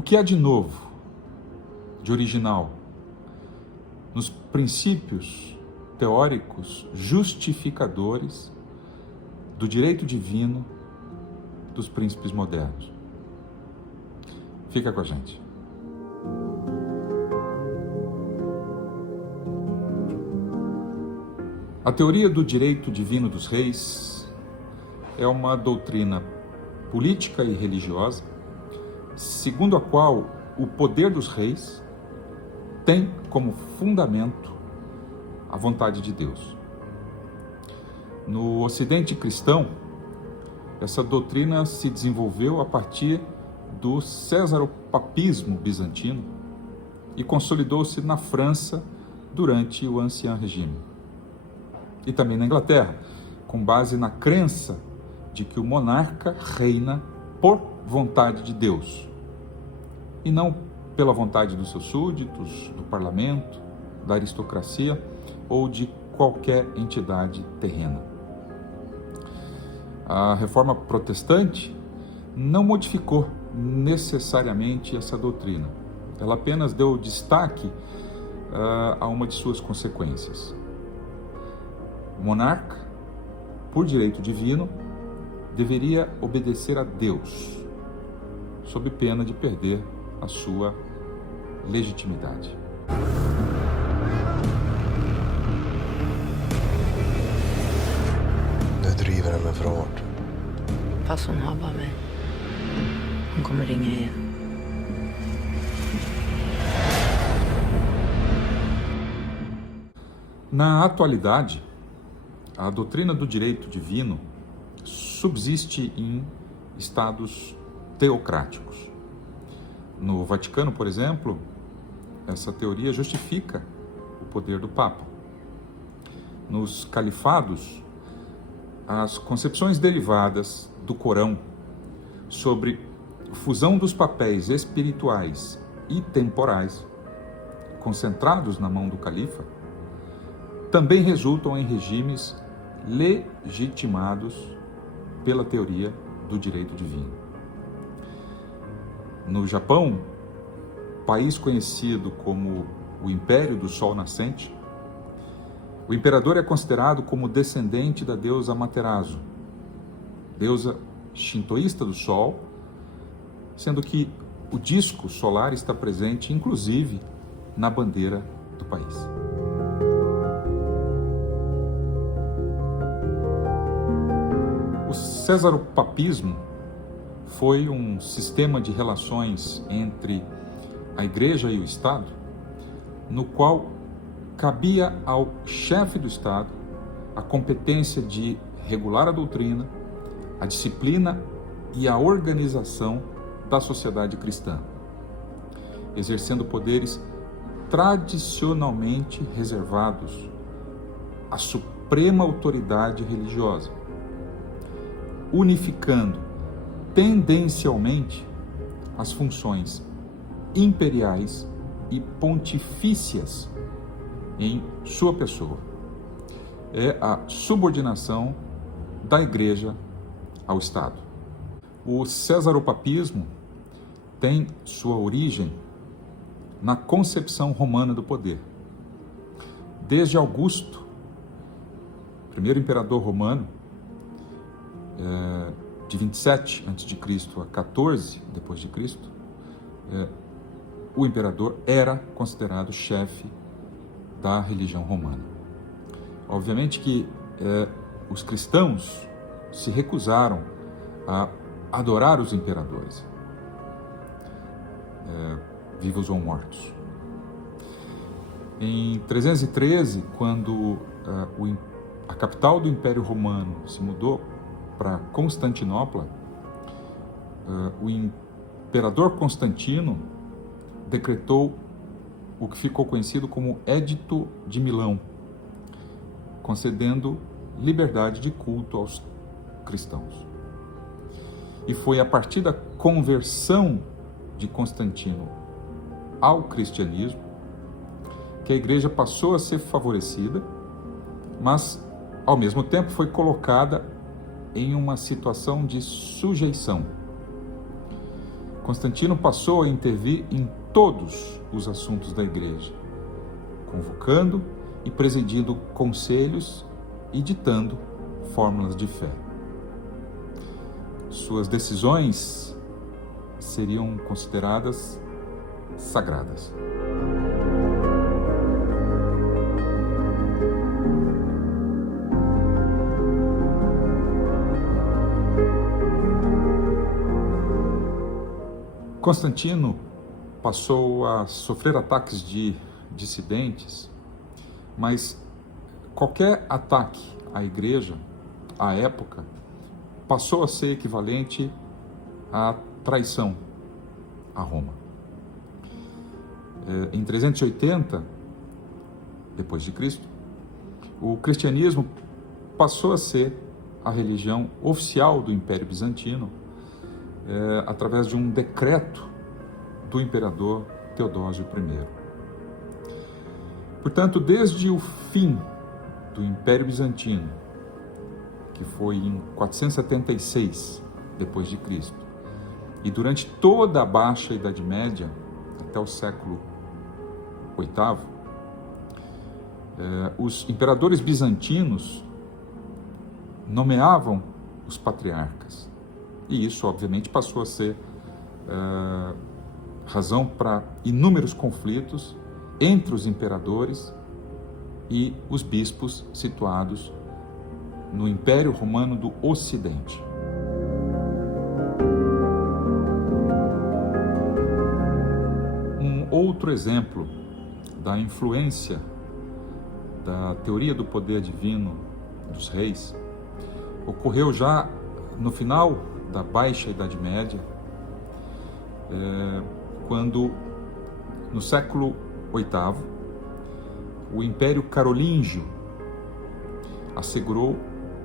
O que há de novo, de original, nos princípios teóricos justificadores do direito divino dos príncipes modernos? Fica com a gente. A teoria do direito divino dos reis é uma doutrina política e religiosa, segundo a qual o poder dos reis tem como fundamento a vontade de Deus. No Ocidente cristão, essa doutrina se desenvolveu a partir do cesaropapismo bizantino e consolidou-se na França durante o Ancien Regime. E também na Inglaterra, com base na crença de que o monarca reina por vontade de Deus, e não pela vontade dos seus súditos, do parlamento, da aristocracia ou de qualquer entidade terrena. A Reforma Protestante não modificou necessariamente essa doutrina. Ela apenas deu destaque a uma de suas consequências. O monarca, por direito divino, deveria obedecer a Deus, sob pena de perder a sua legitimidade. Nu driver han med förråd. Fast hon har bara mig. Hon kommer ringa igen. Na atualidade, a doutrina do direito divino subsiste em estados teocráticos. No Vaticano, por exemplo, essa teoria justifica o poder do Papa. Nos califados, as concepções derivadas do Corão sobre fusão dos papéis espirituais e temporais, concentrados na mão do califa, também resultam em regimes legitimados pela teoria do direito divino. No Japão, país conhecido como o Império do Sol Nascente, o imperador é considerado como descendente da deusa Amaterasu, deusa shintoísta do Sol, sendo que o disco solar está presente, inclusive, na bandeira do país. O cesaropapismo foi um sistema de relações entre a Igreja e o Estado, no qual cabia ao chefe do Estado a competência de regular a doutrina, a disciplina e a organização da sociedade cristã, exercendo poderes tradicionalmente reservados à suprema autoridade religiosa, unificando tendencialmente as funções imperiais e pontifícias em sua pessoa. É a subordinação da Igreja ao Estado. O cesaropapismo tem sua origem na concepção romana do poder. Desde Augusto, primeiro imperador romano, de 27 a.C. a 14 depois de Cristo, o imperador era considerado chefe da religião romana. Obviamente que os cristãos se recusaram a adorar os imperadores, vivos ou mortos. Em 313, quando a capital do Império Romano se mudou para Constantinopla, o imperador Constantino decretou o que ficou conhecido como Édito de Milão, concedendo liberdade de culto aos cristãos. E foi a partir da conversão de Constantino ao cristianismo que a igreja passou a ser favorecida, mas ao mesmo tempo foi colocada em uma situação de sujeição. Constantino passou a intervir em todos os assuntos da igreja, convocando e presidindo conselhos e ditando fórmulas de fé. Suas decisões seriam consideradas sagradas. Constantino passou a sofrer ataques de dissidentes, mas qualquer ataque à igreja, à época, passou a ser equivalente à traição a Roma. Em 380, depois de Cristo, o cristianismo passou a ser a religião oficial do Império Bizantino, através de um decreto do imperador Teodósio I. Portanto, desde o fim do Império Bizantino, que foi em 476 depois de Cristo, e durante toda a Baixa Idade Média, até o século VIII, os imperadores bizantinos nomeavam os patriarcas. E isso, obviamente, passou a ser razão para inúmeros conflitos entre os imperadores e os bispos situados no Império Romano do Ocidente. Um outro exemplo da influência da teoria do poder divino dos reis ocorreu já no final da Baixa Idade Média, quando, no século VIII, o Império Carolíngio assegurou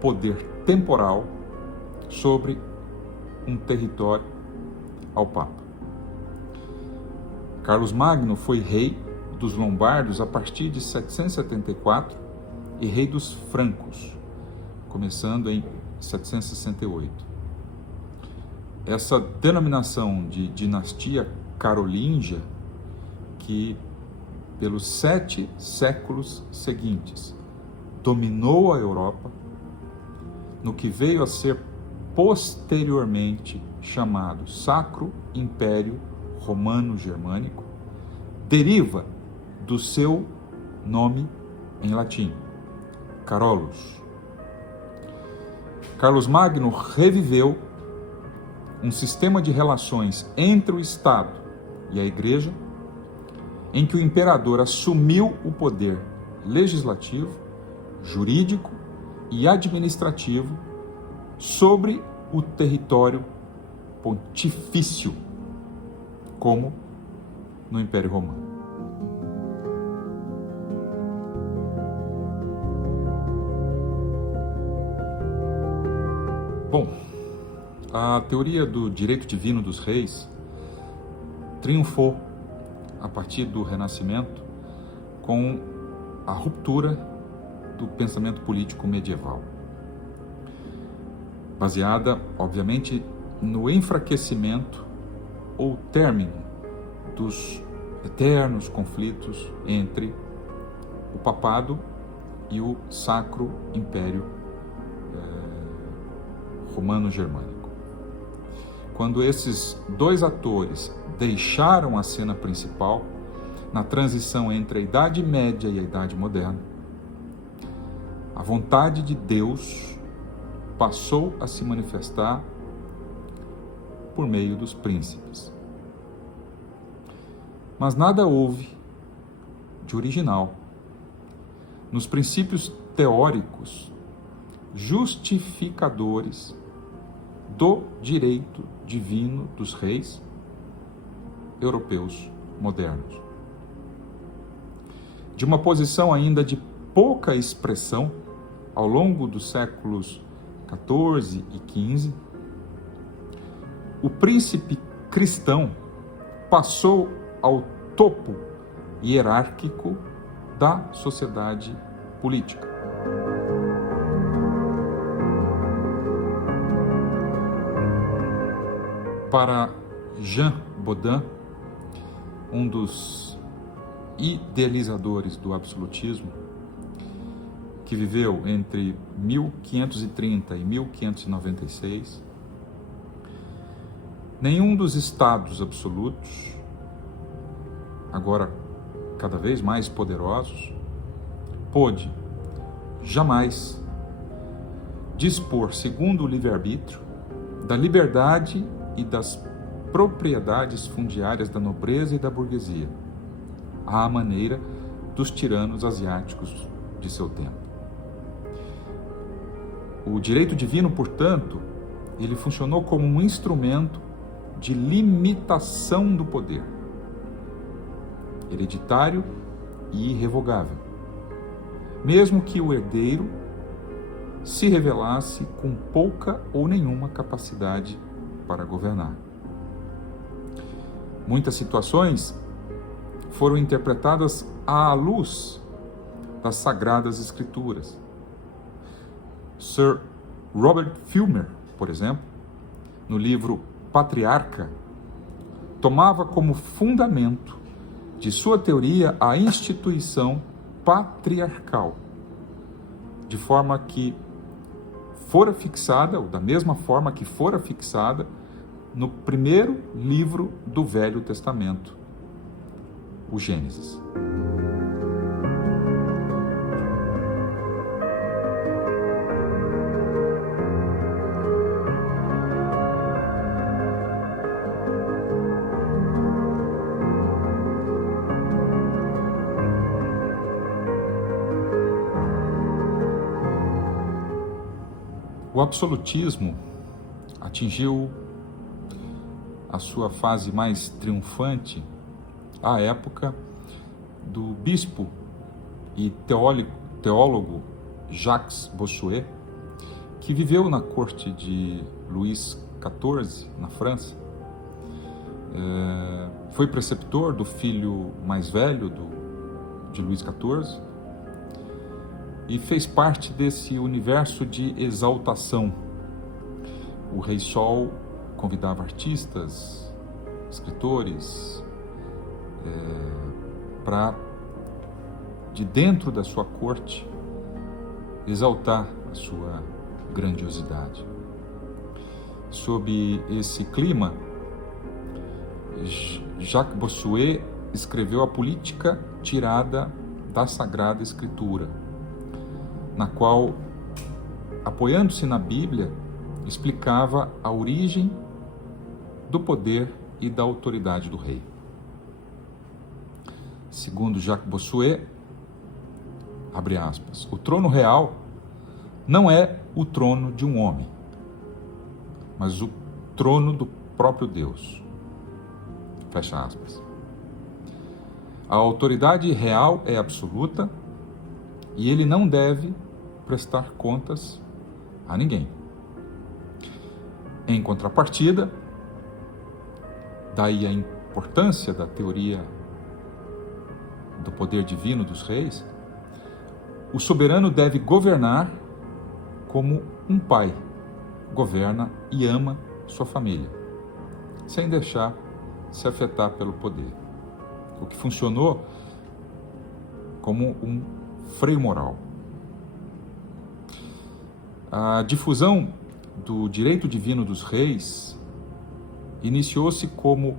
poder temporal sobre um território ao Papa. Carlos Magno foi rei dos Lombardos a partir de 774 e rei dos Francos, começando em 768. Essa denominação de dinastia carolíngia, que pelos 7 séculos seguintes dominou a Europa, no que veio a ser posteriormente chamado Sacro Império Romano-Germânico, deriva do seu nome em latim, Carolus. Carlos Magno reviveu um sistema de relações entre o Estado e a Igreja, em que o imperador assumiu o poder legislativo, jurídico e administrativo sobre o território pontifício, como no Império Romano. Bom, a teoria do direito divino dos reis triunfou a partir do Renascimento com a ruptura do pensamento político medieval, baseada, obviamente, no enfraquecimento ou término dos eternos conflitos entre o papado e o Sacro Império Romano-Germânico. Quando esses dois atores deixaram a cena principal, na transição entre a Idade Média e a Idade Moderna, a vontade de Deus passou a se manifestar por meio dos príncipes. Mas nada houve de original nos princípios teóricos justificadores do direito divino dos reis europeus modernos. De uma posição ainda de pouca expressão ao longo dos séculos XIV e XV, o príncipe cristão passou ao topo hierárquico da sociedade política. Para Jean Bodin, um dos idealizadores do absolutismo, que viveu entre 1530 e 1596, nenhum dos estados absolutos, agora cada vez mais poderosos, pôde jamais dispor, segundo o livre-arbítrio, da liberdade e das propriedades fundiárias da nobreza e da burguesia, à maneira dos tiranos asiáticos de seu tempo. O direito divino, portanto, ele funcionou como um instrumento de limitação do poder, hereditário e irrevogável, mesmo que o herdeiro se revelasse com pouca ou nenhuma capacidade para governar. Muitas situações foram interpretadas à luz das Sagradas Escrituras. Sir Robert Filmer, por exemplo, no livro Patriarca, tomava como fundamento de sua teoria a instituição patriarcal, de forma que fora fixada, ou da mesma forma que fora fixada, no primeiro livro do Velho Testamento, o Gênesis. O absolutismo atingiu a sua fase mais triunfante à época do bispo e teólogo Jacques Bossuet, que viveu na corte de Luís XIV, na França. Foi preceptor do filho mais velho de Luís XIV, e fez parte desse universo de exaltação. O Rei Sol convidava artistas, escritores, para, de dentro da sua corte, exaltar a sua grandiosidade. Sob esse clima, Jacques Bossuet escreveu a Política tirada da Sagrada Escritura, na qual, apoiando-se na Bíblia, explicava a origem do poder e da autoridade do rei. Segundo Jacques Bossuet, abre aspas, o trono real não é o trono de um homem, mas o trono do próprio Deus. Fecha aspas. A autoridade real é absoluta e ele não deve prestar contas a ninguém. Em contrapartida, daí a importância da teoria do poder divino dos reis, o soberano deve governar como um pai governa e ama sua família, sem deixar se afetar pelo poder, o que funcionou como um freio moral. A difusão do direito divino dos reis iniciou-se como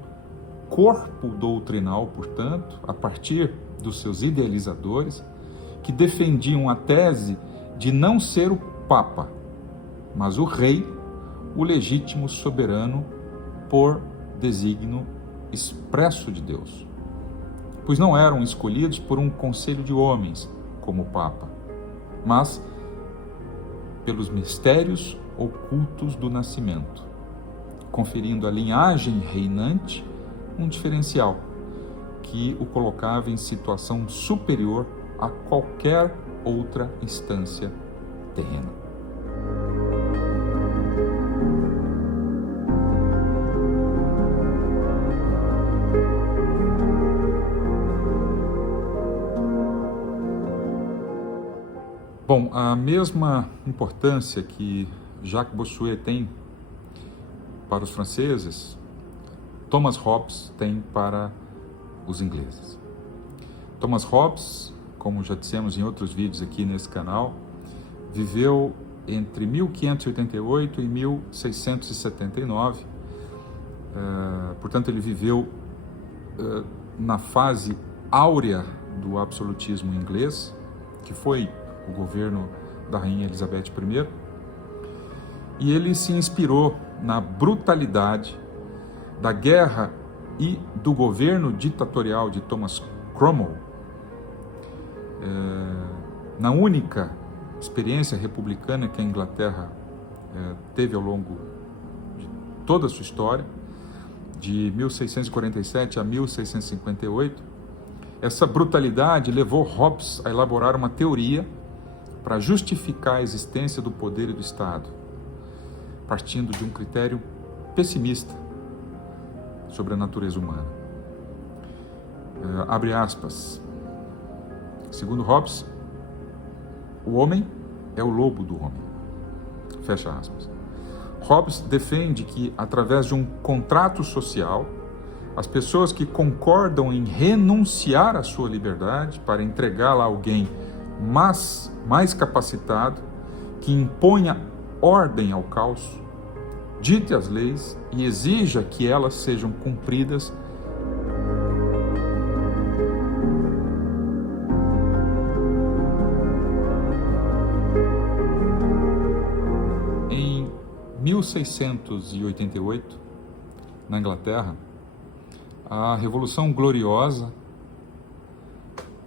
corpo doutrinal, portanto, a partir dos seus idealizadores, que defendiam a tese de não ser o Papa, mas o rei, o legítimo soberano por desígnio expresso de Deus, pois não eram escolhidos por um conselho de homens, como o Papa, mas pelos mistérios ocultos do nascimento, conferindo à linhagem reinante um diferencial que o colocava em situação superior a qualquer outra instância terrena. Bom, a mesma importância que Jacques Bossuet tem para os franceses, Thomas Hobbes tem para os ingleses. Thomas Hobbes, como já dissemos em outros vídeos aqui nesse canal, viveu entre 1588 e 1679. Portanto, ele viveu na fase áurea do absolutismo inglês, que foi o governo da Rainha Elizabeth I, e ele se inspirou na brutalidade da guerra e do governo ditatorial de Thomas Cromwell, na única experiência republicana que a Inglaterra teve ao longo de toda a sua história, de 1647 a 1658. Essa brutalidade levou Hobbes a elaborar uma teoria para justificar a existência do poder e do Estado, partindo de um critério pessimista sobre a natureza humana. Abre aspas. Segundo Hobbes, o homem é o lobo do homem. Fecha aspas. Hobbes defende que, através de um contrato social, as pessoas que concordam em renunciar à sua liberdade para entregá-la a alguém mais capacitado, que imponha ordem ao caos, dite as leis e exija que elas sejam cumpridas, em 1688, na Inglaterra, a Revolução Gloriosa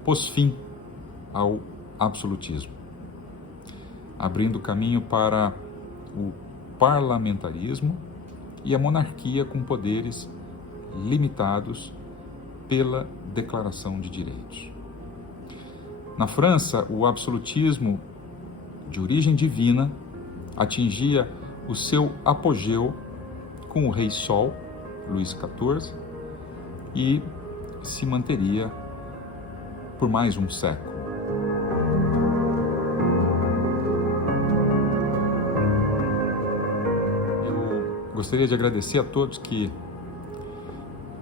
pôs fim ao absolutismo, abrindo caminho para o parlamentarismo e a monarquia com poderes limitados pela Declaração de Direitos. Na França, o absolutismo de origem divina atingia o seu apogeu com o rei Sol, Luís XIV, e se manteria por mais um século. Eu gostaria de agradecer a todos que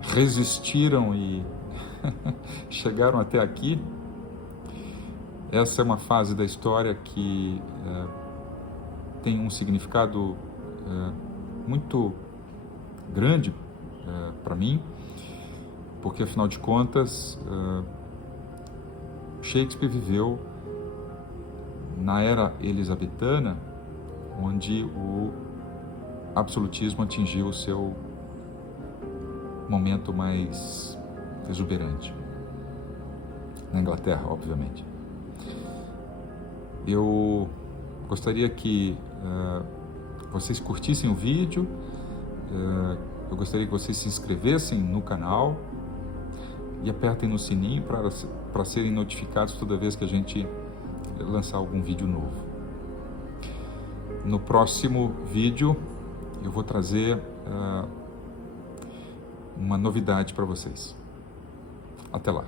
resistiram e chegaram até aqui. Essa é uma fase da história que tem um significado muito grande para mim, porque, afinal de contas, Shakespeare viveu na era elisabetana, onde o absolutismo atingiu o seu momento mais exuberante, na Inglaterra, obviamente. Eu gostaria que vocês curtissem o vídeo, eu gostaria que vocês se inscrevessem no canal e apertem no sininho para serem notificados toda vez que a gente lançar algum vídeo novo. No próximo vídeo eu vou trazer uma novidade para vocês. Até lá!